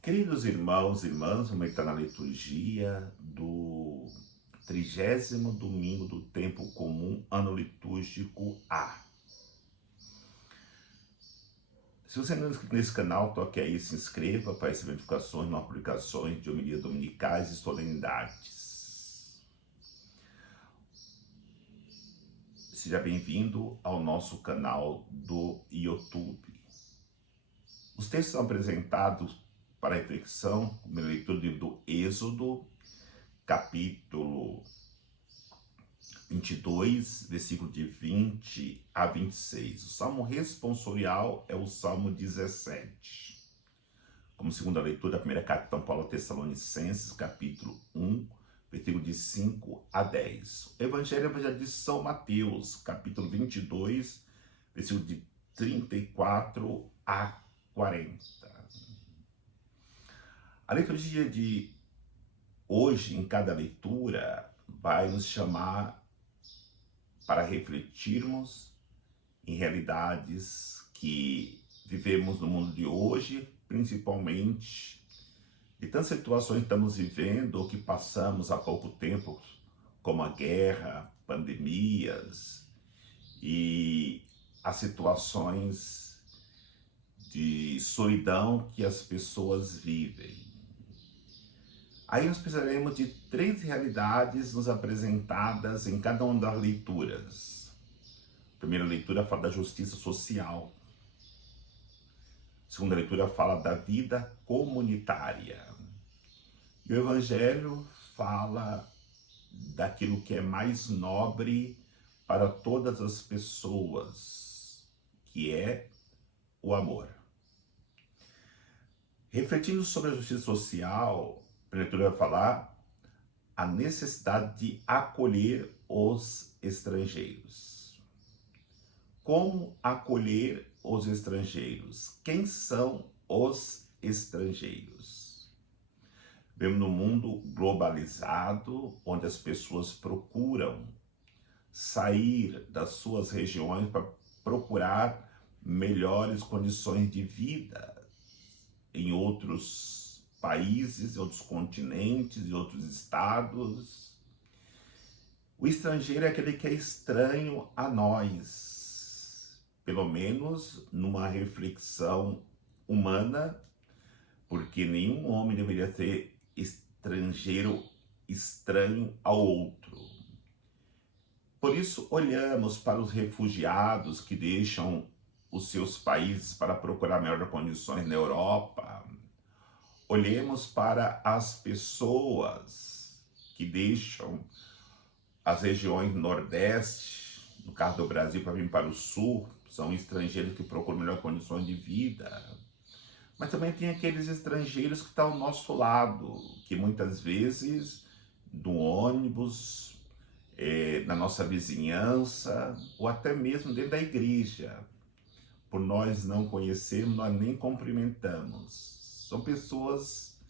Queridos irmãos e irmãs, vamos estar na liturgia do 30º domingo do tempo comum, ano litúrgico A. Se você não é inscrito nesse canal, toque aí, se inscreva para receber notificações, novas publicações de homilias dominicais e solenidades. Seja bem-vindo ao nosso canal do YouTube. Os textos são apresentados para reflexão, como leitura do livro do Êxodo, capítulo 22, versículo de 20 a 26. O salmo responsorial é o salmo 17. Como segunda leitura, a primeira carta de São Paulo aos Tessalonicenses, capítulo 1, versículo de 5 a 10. O Evangelho de São Mateus, capítulo 22, versículo de 34 a 40. A liturgia de hoje, em cada leitura, vai nos chamar para refletirmos em realidades que vivemos no mundo de hoje, principalmente de tantas situações que estamos vivendo ou que passamos há pouco tempo, como a guerra, pandemias e as situações de solidão que as pessoas vivem. Aí nós precisaremos de 3 realidades nos apresentadas em cada uma das leituras. A primeira leitura fala da justiça social. A segunda leitura fala da vida comunitária. E o Evangelho fala daquilo que é mais nobre para todas as pessoas, que é o amor. Refletindo sobre a justiça social, a leitura vai falar a necessidade de acolher os estrangeiros. Como acolher os estrangeiros? Quem são os estrangeiros? Vivemos num mundo globalizado, onde as pessoas procuram sair das suas regiões para procurar melhores condições de vida em outros países, em outros continentes, em outros estados. O estrangeiro é aquele que é estranho a nós, pelo menos numa reflexão humana, porque nenhum homem deveria ser estrangeiro, estranho ao outro. Por isso, olhamos para os refugiados que deixam os seus países para procurar melhores condições na Europa. Olhemos para as pessoas que deixam as regiões nordeste, no caso do Brasil, para vir para o sul, são estrangeiros que procuram melhores condições de vida. Mas também tem aqueles estrangeiros que estão ao nosso lado, que muitas vezes no ônibus, na nossa vizinhança, ou até mesmo dentro da igreja, por nós não conhecermos, nós nem cumprimentamos. São pessoas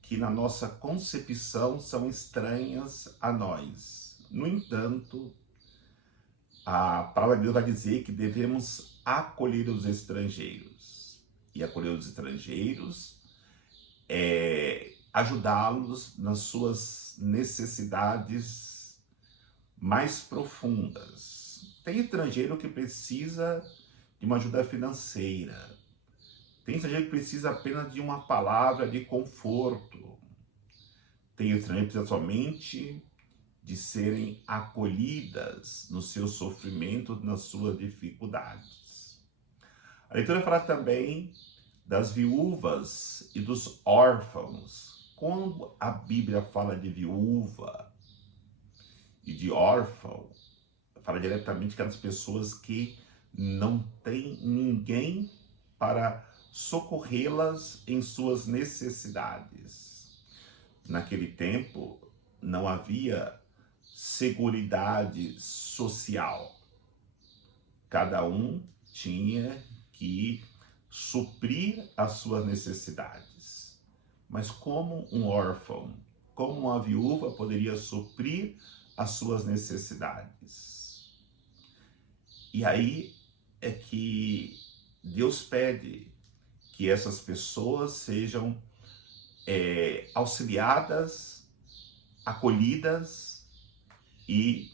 que na nossa concepção são estranhas a nós. No entanto, a palavra de Deus vai dizer que devemos acolher os estrangeiros. E acolher os estrangeiros é ajudá-los nas suas necessidades mais profundas. Tem estrangeiro que precisa de uma ajuda financeira. Tem estrangeiro que precisa apenas de uma palavra de conforto. Tem estrangeiro que precisa somente de serem acolhidas no seu sofrimento, nas suas dificuldades. A leitura fala também das viúvas e dos órfãos. Quando a Bíblia fala de viúva e de órfão, fala diretamente aquelas pessoas que não têm ninguém para socorrê-las em suas necessidades. Naquele tempo, não havia seguridade social. Cada um tinha que suprir as suas necessidades. Mas como um órfão, como uma viúva poderia suprir as suas necessidades? E aí é que Deus pede que essas pessoas sejam auxiliadas, acolhidas e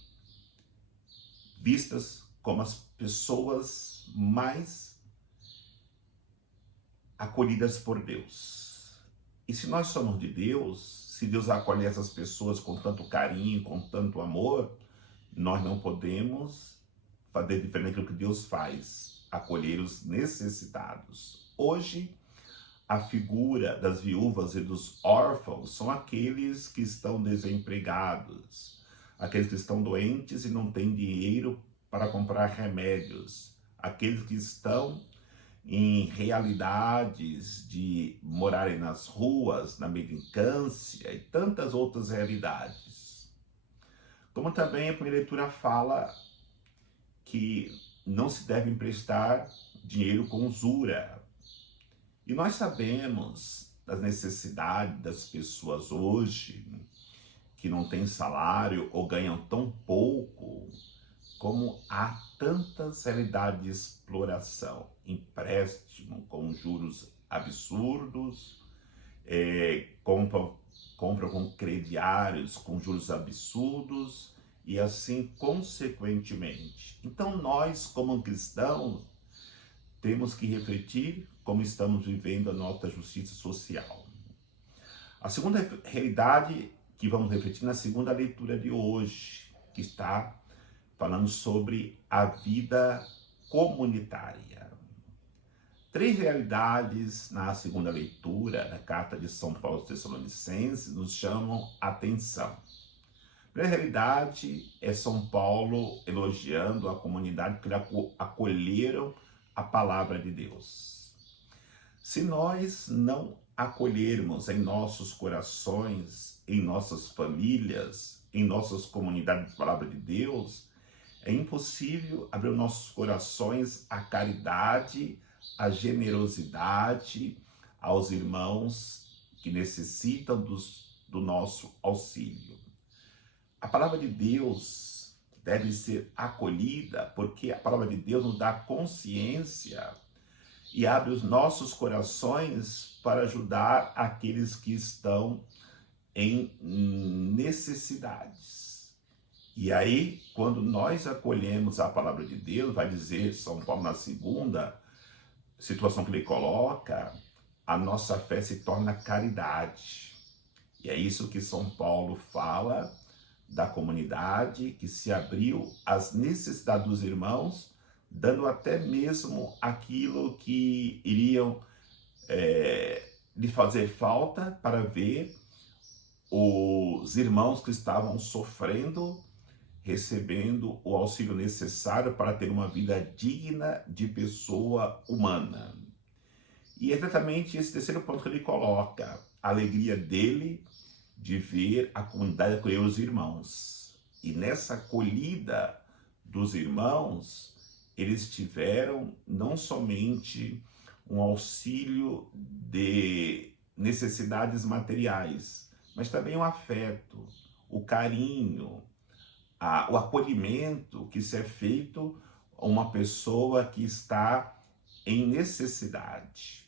vistas como as pessoas mais acolhidas por Deus. E se nós somos de Deus, se Deus acolhe essas pessoas com tanto carinho, com tanto amor, nós não podemos fazer diferente do que Deus faz, acolher os necessitados. Hoje, a figura das viúvas e dos órfãos são aqueles que estão desempregados, aqueles que estão doentes e não têm dinheiro para comprar remédios, aqueles que estão em realidades de morarem nas ruas, na mendicância e tantas outras realidades. Como também a primeira leitura fala que não se deve emprestar dinheiro com usura. E nós sabemos das necessidades das pessoas hoje, que não têm salário ou ganham tão pouco, como há tantas realidades de exploração, empréstimo com juros absurdos, compram com crediários com juros absurdos e assim consequentemente. Então nós, como cristãos, temos que refletir como estamos vivendo a nossa justiça social. A segunda realidade que vamos refletir na segunda leitura de hoje, que está falando sobre a vida comunitária. Três realidades na segunda leitura da carta de São Paulo aos Tessalonicenses nos chamam a atenção. A primeira realidade é São Paulo elogiando a comunidade que acolheram a palavra de Deus. Se nós não acolhermos em nossos corações, em nossas famílias, em nossas comunidades a palavra de Deus, é impossível abrir nossos corações à caridade, à generosidade, aos irmãos que necessitam do nosso auxílio. A palavra de Deus deve ser acolhida, porque a palavra de Deus nos dá consciência e abre os nossos corações para ajudar aqueles que estão em necessidades. E aí, quando nós acolhemos a palavra de Deus, vai dizer São Paulo na segunda situação que ele coloca, a nossa fé se torna caridade. E é isso que São Paulo fala da comunidade que se abriu às necessidades dos irmãos, dando até mesmo aquilo que iriam lhe fazer falta para ver os irmãos que estavam sofrendo, recebendo o auxílio necessário para ter uma vida digna de pessoa humana. E é exatamente esse terceiro ponto que ele coloca, a alegria dele de ver a comunidade acolher os irmãos. E nessa acolhida dos irmãos, eles tiveram não somente um auxílio de necessidades materiais, mas também o afeto, o carinho, o acolhimento que se é feito a uma pessoa que está em necessidade.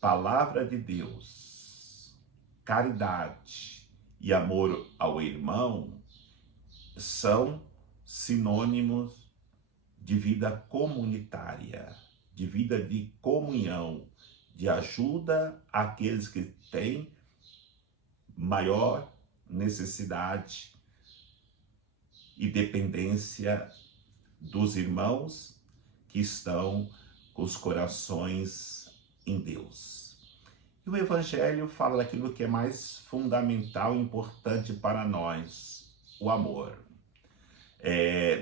Palavra de Deus, caridade e amor ao irmão são sinônimos de vida comunitária, de vida de comunhão, de ajuda àqueles que têm maior necessidade e dependência dos irmãos que estão com os corações em Deus. E o Evangelho fala daquilo que é mais fundamental e importante para nós, o amor.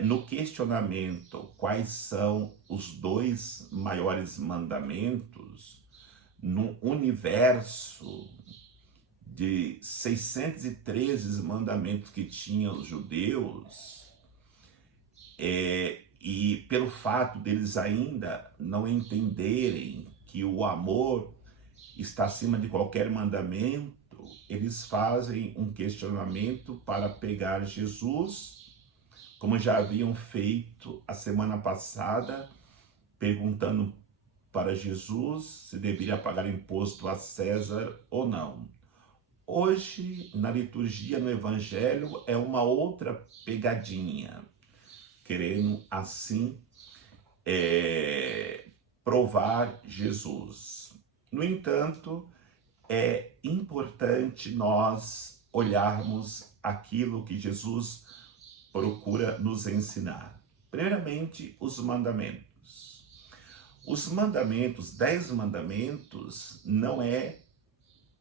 No questionamento quais são os dois maiores mandamentos, no universo de 613 mandamentos que tinham os judeus, e pelo fato deles ainda não entenderem que o amor está acima de qualquer mandamento, eles fazem um questionamento para pegar Jesus, como já haviam feito a semana passada, perguntando para Jesus se deveria pagar imposto a César ou não. Hoje, na liturgia, no Evangelho, é uma outra pegadinha, querendo assim provar Jesus. No entanto, é importante nós olharmos aquilo que Jesus procura nos ensinar. Primeiramente, os mandamentos. Os mandamentos, 10 mandamentos, não é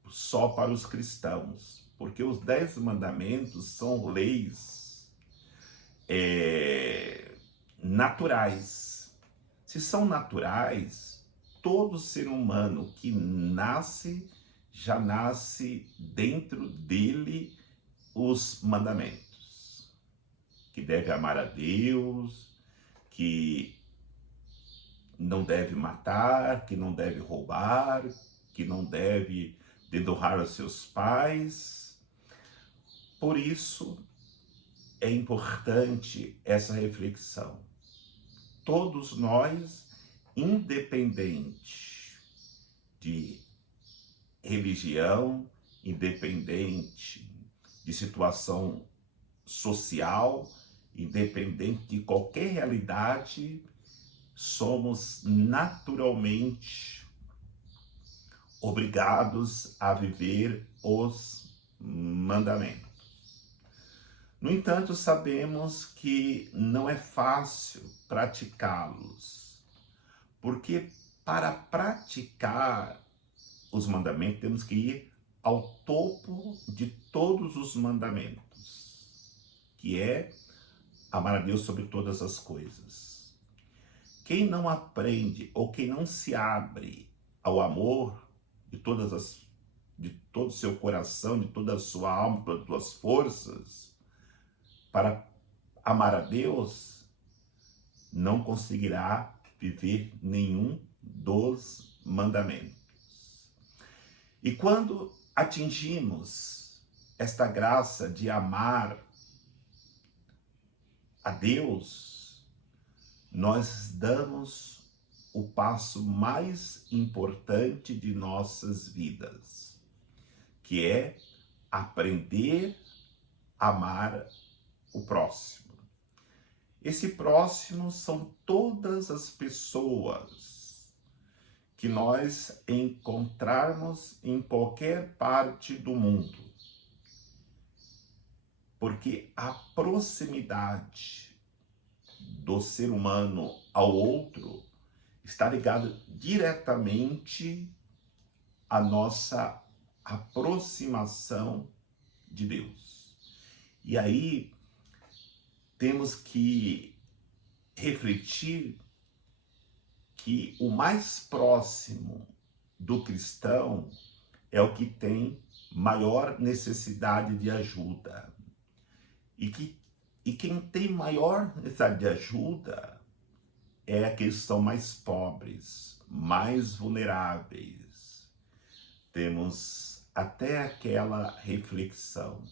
só para os cristãos, porque os 10 mandamentos são leis naturais. Se são naturais, todo ser humano que nasce, já nasce dentro dele os mandamentos. Que deve amar a Deus, que não deve matar, que não deve roubar, que não deve desonrar os seus pais. Por isso, é importante essa reflexão. Todos nós, independente de religião, independente de situação social, independente de qualquer realidade, somos naturalmente obrigados a viver os mandamentos. No entanto, sabemos que não é fácil praticá-los, porque para praticar os mandamentos temos que ir ao topo de todos os mandamentos, que é amar a Deus sobre todas as coisas. Quem não aprende ou quem não se abre ao amor de todo o seu coração, de toda a sua alma, de todas as suas forças, para amar a Deus, não conseguirá viver nenhum dos mandamentos. E quando atingimos esta graça de amar a Deus, nós damos o passo mais importante de nossas vidas, que é aprender a amar o próximo. Esse próximo são todas as pessoas que nós encontrarmos em qualquer parte do mundo. Porque a proximidade do ser humano ao outro está ligada diretamente à nossa aproximação de Deus. E aí temos que refletir que o mais próximo do cristão é o que tem maior necessidade de ajuda. E quem tem maior necessidade de ajuda é aqueles que são mais pobres, mais vulneráveis. Temos até aquela reflexão.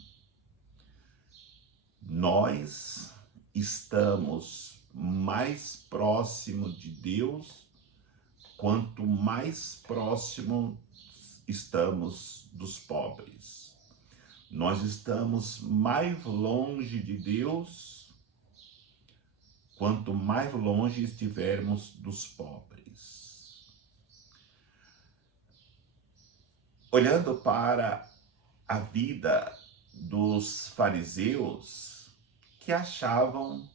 Nós estamos mais próximos de Deus quanto mais próximo estamos dos pobres. Nós estamos mais longe de Deus quanto mais longe estivermos dos pobres. Olhando para a vida dos fariseus, que achavam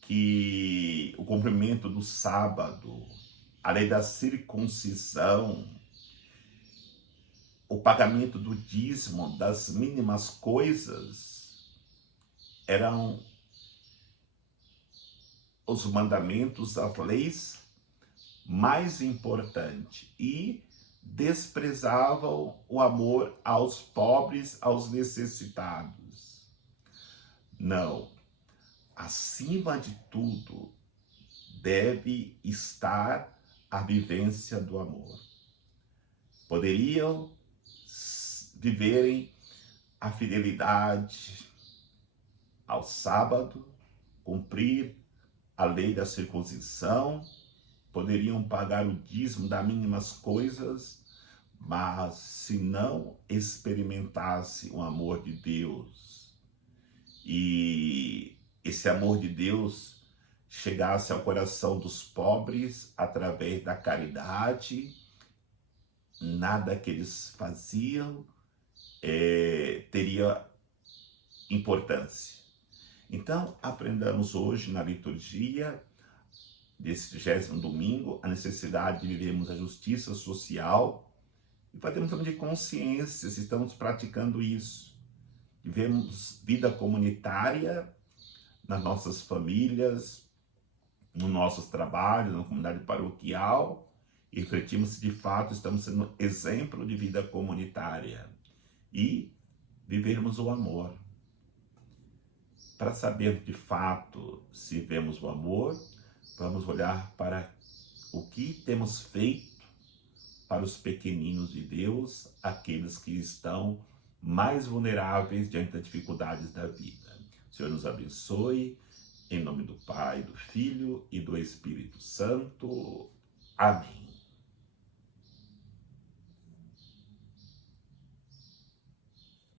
que o cumprimento do sábado, a lei da circuncisão, o pagamento do dízimo das mínimas coisas eram os mandamentos, as leis mais importantes, e desprezavam o amor aos pobres, aos necessitados. Não. Acima de tudo, deve estar a vivência do amor. Poderiam viverem a fidelidade ao sábado, cumprir a lei da circuncisão, poderiam pagar o dízimo das mínimas coisas, Mas se não experimentasse o amor de Deus e esse amor de Deus chegasse ao coração dos pobres através da caridade, nada que eles faziam teria importância. Então, aprendamos hoje na liturgia desse 30º domingo a necessidade de vivermos a justiça social e podemos também de consciência se estamos praticando isso. Vivemos vida comunitária nas nossas famílias, nos nossos trabalhos, na comunidade paroquial, e refletimos se de fato estamos sendo exemplo de vida comunitária e vivermos o amor. Para saber de fato se vemos o amor, vamos olhar para o que temos feito para os pequeninos de Deus, aqueles que estão mais vulneráveis diante das dificuldades da vida. O Senhor nos abençoe, em nome do Pai, do Filho e do Espírito Santo. Amém.